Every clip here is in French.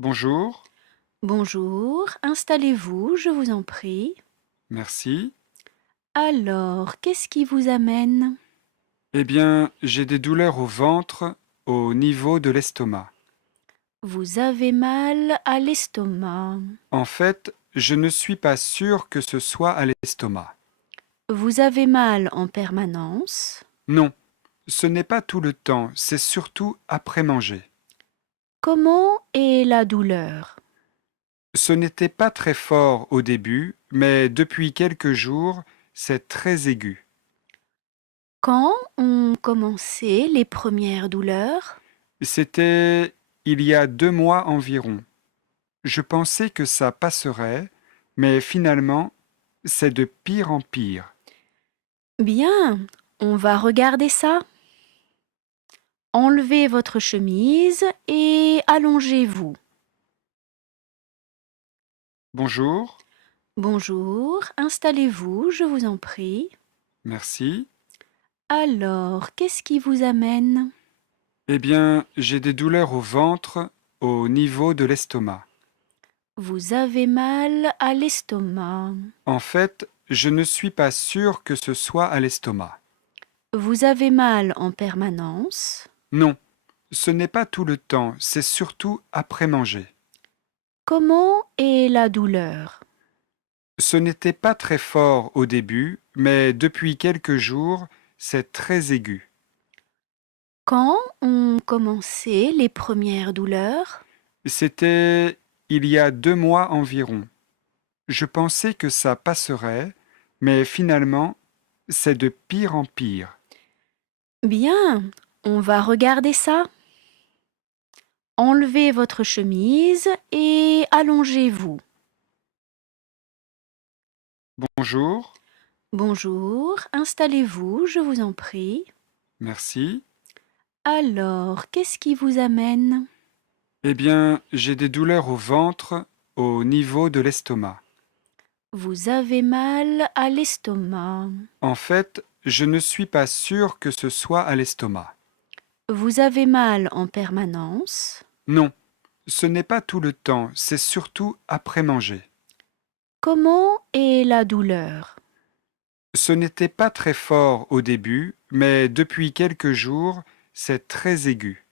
Bonjour, Bonjour, installez-vous, je vous en prie. merci. Alors, qu'est-ce qui vous amène? Eh bien, j'ai des douleurs au ventre, au niveau de l'estomac. Vous avez mal à l'estomac. En fait, je ne suis pas sûr que ce soit à l'estomac. Vous avez mal en permanence. Non, ce n'est pas tout le temps, c'est surtout après manger. Comment est la douleur? Ce n'était pas très fort au début, mais depuis quelques jours, c'est très aigu. Quand ont commencé les premières douleurs? C'était il y a 2 mois environ. Je pensais que ça passerait, mais finalement, c'est de pire en pire. Bien, on va regarder ça. Enlevez votre chemise et allongez-vous. Bonjour, Bonjour, installez-vous, je vous en prie. merci. Alors, qu'est-ce qui vous amène? Eh bien, j'ai des douleurs au ventre, au niveau de l'estomac. Vous avez mal à l'estomac. En fait, je ne suis pas sûr que ce soit à l'estomac. Vous avez mal en permanence. Non, ce n'est pas tout le temps, c'est surtout après manger. Comment est la douleur? Ce n'était pas très fort au début, mais depuis quelques jours, c'est très aigu. Quand ont commencé les premières douleurs? C'était il y a 2 mois environ. Je pensais que ça passerait, mais finalement, c'est de pire en pire. Bien, on va regarder ça. Enlevez votre chemise et allongez-vous. Bonjour, Bonjour, installez-vous, je vous en prie. merci. Alors, qu'est-ce qui vous amène? Eh bien, j'ai des douleurs au ventre, au niveau de l'estomac. Vous avez mal à l'estomac. En fait, je ne suis pas sûr que ce soit à l'estomac. Vous avez mal en permanence. Non, ce n'est pas tout le temps, c'est surtout après manger. Comment est la douleur? Ce n'était pas très fort au début, mais depuis quelques jours, c'est très aigu.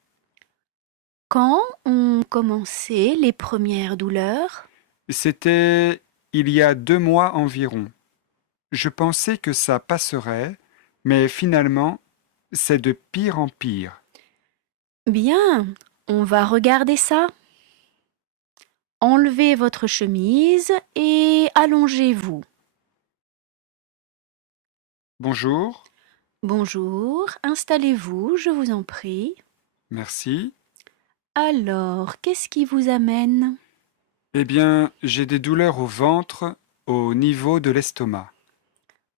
Quand ont commencé les premières douleurs? C'était il y a 2 mois environ. Je pensais que ça passerait, mais finalement, c'est de pire en pire. Bien, on va regarder ça. Enlevez votre chemise et allongez-vous. Bonjour, Bonjour, installez-vous, je vous en prie. merci. Alors, qu'est-ce qui vous amène? Eh bien, j'ai des douleurs au ventre, au niveau de l'estomac.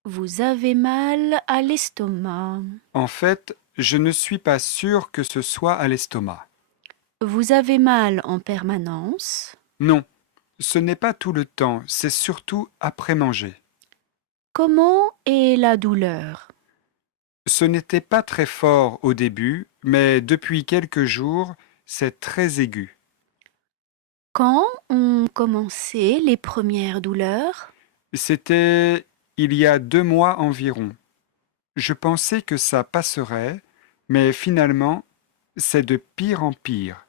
Vous avez mal à l'estomac. En fait, je ne suis pas sûr que ce soit à l'estomac. Vous avez mal en permanence. Non, ce n'est pas tout le temps, c'est surtout après manger. Comment est la douleur? Ce n'était pas très fort au début, mais depuis quelques jours, c'est très aigu. Quand ont commencé les premières douleurs? C'était il y a 2 mois environ. Je pensais que ça passerait, mais finalement, c'est de pire en pire.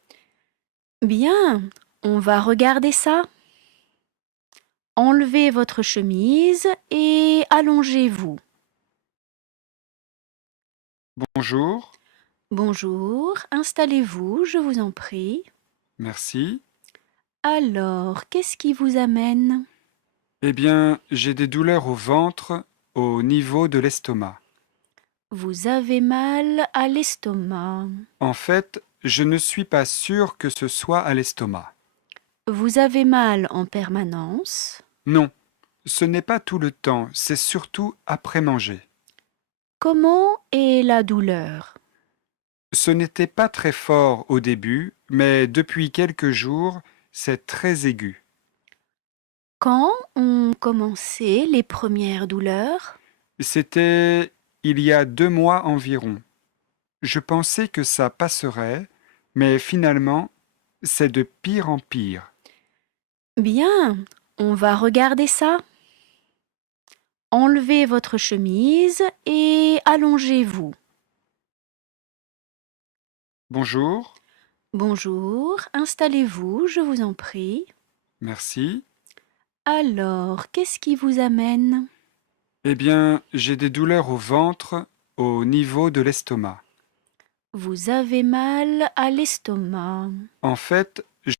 Bien, on va regarder ça. Enlevez votre chemise et allongez-vous. Bonjour, Bonjour, installez-vous, je vous en prie. merci. Alors, qu'est-ce qui vous amène? Eh bien, j'ai des douleurs au ventre, au niveau de l'estomac. Vous avez mal à l'estomac. En fait, je ne suis pas sûr que ce soit à l'estomac. Vous avez mal en permanence. Non, ce n'est pas tout le temps, c'est surtout après manger. Comment est la douleur? Ce n'était pas très fort au début, mais depuis quelques jours, c'est très aigu. Quand ont commencé les premières douleurs? C'était il y a 2 mois environ. Je pensais que ça passerait, mais finalement, C'est de pire en pire. Bien, on va regarder ça. Enlevez votre chemise et allongez-vous. Bonjour, Bonjour, installez-vous, je vous en prie. merci. Alors, qu'est-ce qui vous amène? Eh bien, j'ai des douleurs au ventre, au niveau de l'estomac. Vous avez mal à l'estomac. En fait,